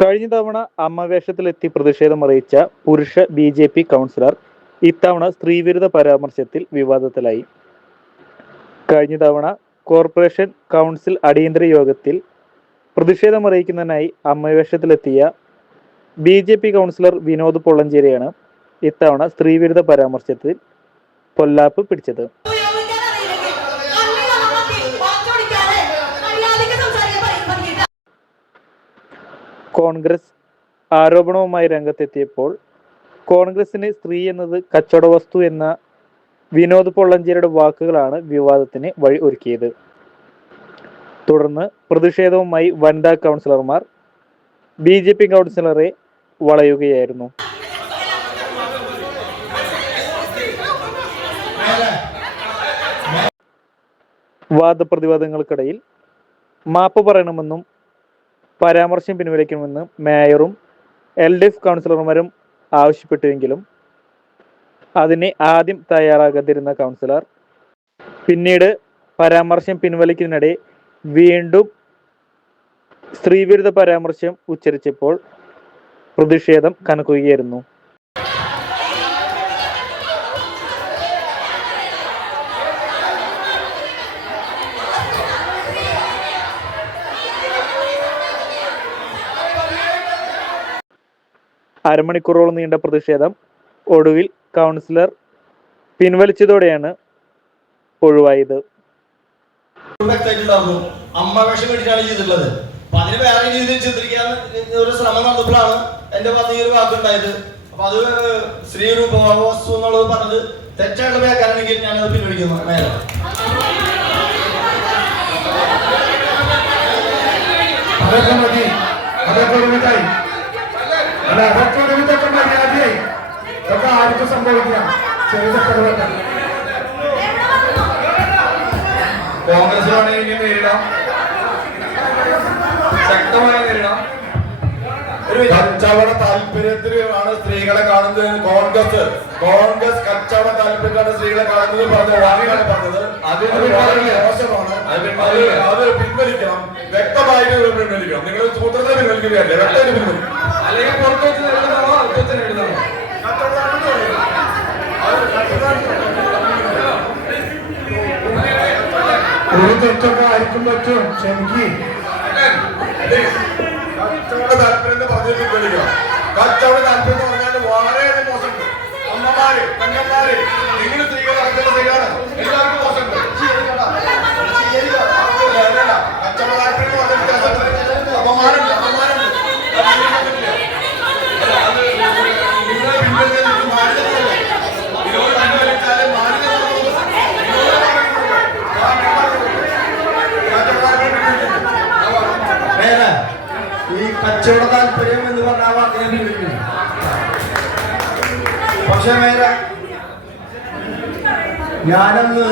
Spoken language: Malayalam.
കഴിഞ്ഞ തവണ അമ്മവേഷത്തിലെത്തി പ്രതിഷേധമറിയിച്ച പുരുഷ ബി.ജെ.പി. കൗൺസിലർ ഇത്തവണ സ്ത്രീവിരുദ്ധ പരാമർശത്തിൽ വിവാദത്തിലായി. കഴിഞ്ഞ തവണ കോർപ്പറേഷൻ കൗൺസിൽ അടിയന്തര യോഗത്തിൽ പ്രതിഷേധമറിയിക്കുന്നതിനായി അമ്മവേഷത്തിലെത്തിയ ബി.ജെ.പി. കൗൺസിലർ വിനോദ് പൊള്ളഞ്ചേരിയാണ് ഇത്തവണ സ്ത്രീവിരുദ്ധ പരാമർശത്തിൽ പൊല്ലാപ്പ് പിടിച്ചത്. കോൺഗ്രസ് ആരോപണവുമായി രംഗത്തെത്തിയപ്പോൾ കോൺഗ്രസിന് സ്ത്രീ എന്നത് കച്ചവട വസ്തു എന്ന വിനോദ് പൊള്ളഞ്ചേരിയുടെ വാക്കുകളാണ് വിവാദത്തിന് വഴി ഒരുക്കിയത്. തുടർന്ന് പ്രതിഷേധവുമായി വനിതാ കൗൺസിലർമാർ ബി.ജെ.പി. കൗൺസിലറെ വളയുകയായിരുന്നു. വാദപ്രതിവാദങ്ങൾക്കിടയിൽ മാപ്പ് പറയണമെന്നും പരാമർശം പിൻവലിക്കണമെന്ന് മേയറും LDF കൗൺസിലർമാരും ആവശ്യപ്പെട്ടുവെങ്കിലും അതിന് ആദ്യം തയ്യാറാകാതിരുന്ന കൗൺസിലർ പിന്നീട് പരാമർശം പിൻവലിക്കുന്നതിനിടെ വീണ്ടും സ്ത്രീവിരുദ്ധ പരാമർശം ഉച്ചരിച്ചപ്പോൾ പ്രതിഷേധം കനക്കുകയായിരുന്നു. അരമണിക്കൂറോളം നീണ്ട പ്രതിഷേധം ഒടുവിൽ കൗൺസിലർ പിൻവലിച്ചതോടെയാണ് ഒഴിവായത്. അമ്മവേഷം വേണ്ടിയിട്ടാണ് ചെയ്തിട്ടുള്ളത്. അപ്പൊ അതിന് വേറെ രീതിയിൽ ചിത്രിക്കാൻ ഒരു ശ്രമം നടന്നപ്പോഴാണ് എന്റെ ഭാഗത്ത് ഈ ഒരു വാക്കുണ്ടായത്. അപ്പൊ അത് സ്ത്രീ ഒരു ഉപവസ്തു എന്നുള്ളത് പറഞ്ഞത് തെറ്റായിട്ടുള്ള വ്യാഖ്യാനമെങ്കിൽ ഞാനത് പിൻവലിക്കുന്നു. മേലെ ആർക്കും സംഭവിക്കാം. ചെറിയ കോൺഗ്രസിലാണെങ്കിൽ നേരിടാം, ശക്തമായി നേരിടാം. ഒരു കച്ചവട താല്പര്യത്തിലാണ് സ്ത്രീകളെ കാണുന്നത്. കോൺഗ്രസ് കച്ചവട താല്പര്യത്തിലാണ് സ്ത്രീകളെ കാണുന്നത് പറഞ്ഞ വാണിയാണ് പറഞ്ഞത്. അത് മോശമാണ്. അത് പിൻവലിക്കണം, വ്യക്തമായിട്ട് പിൻവലിക്കണം. നിങ്ങൾ സൂത്രത്തെ പിൻവലിക്കുകയല്ലേ, വ്യക്തമായിട്ട് പിൻവലിക്കണം. അല്ലെങ്കിൽ പുറത്തു വെച്ച് നേരിടുന്നതാണോ അർത്ഥത്തിന് എഴുതണോ? ഒരു തെറ്റൊക്കെ ആയിരിക്കും പറ്റും, ക്ഷമിക്ക്. കച്ചവട താല്പര്യം എന്ന് പറഞ്ഞ് പിൻവലിക്കണം. കച്ചവട താല്പര്യം എന്ന് പറഞ്ഞാൽ വളരെ മോശമുണ്ട്. അമ്മമാര്, പെണ്ണന്മാര്, നിങ്ങൾ സ്ത്രീകൾ അടക്കുന്ന സ്ത്രീകളാണ്, എല്ലാവർക്കും മോശമുണ്ട്. കച്ചവട താല്പര്യം എന്ന് പറഞ്ഞാൽ അപമാനമുണ്ട്, അപമാനമുണ്ട്. നിങ്ങളെ പിൻവലിച്ചാൽ മാറിയതല്ലോ. വിനോദ് പിൻവലിച്ചാല് മാറിയതല്ലോ. ഈ കച്ചവട താല്പര്യം എന്ന് പറഞ്ഞ ആ വാക്കിനെ പിൻവലിക്കുന്നു. പക്ഷെ മേലെ ഞാനന്ന്